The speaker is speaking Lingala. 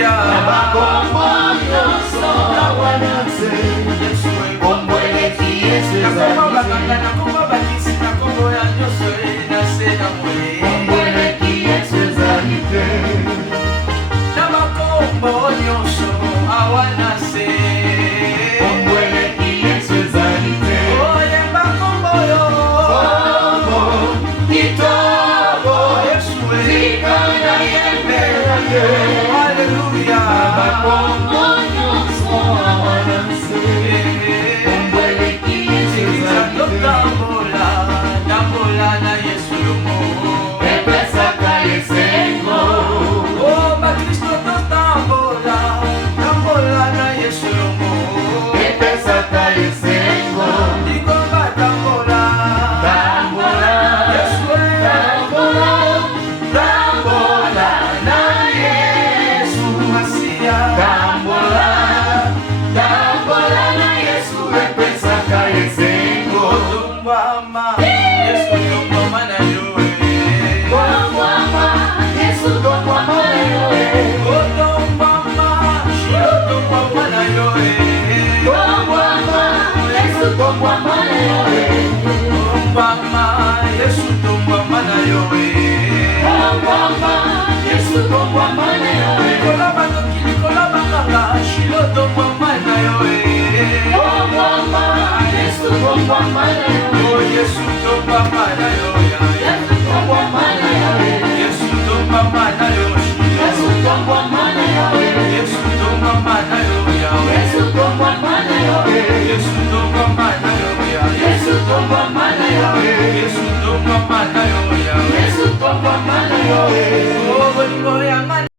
Haleluya. Makombo nyonso awanase. Kombo eleki Yesu ezalite. Nakomba bakisi na kombo ya nyonso enase na moye. Kombo eleki Yesu ezalite. Na makombo nyonso awanase. Kombo eleki Yesu ezalite. Oye makombo yo. Kombo kitoko. Yesu Zikana yembelake. Haleluya. Makombo nyonso awanase. Kombo eleki Yesu ezalite. Tambola na Yesu yomo. Epesaka esengo. Oh, bakristo to tambola na Yesu yomo. Epesaka esengo. Ikomba tambola. Tambola. Yesu Tambola. Tambola na Yesu. Masia. Tambola. Tambola na Yesu. Epesaka esengo. Otumbama. Yesu yombama na yoe. Tomwama. Yesu tomwama na yoe. Otumbama. Otumbama na yoe. Tomwama. Yesu tomwama na yoe. Otumbama. Yesu tombama na yoe. Tomwama. Yesu tomwama na yoe. Kolabanga shilo tombama na yoe. Tomwama. Yesu tomwama na yoe. Oh, Yesu tombama na yoe.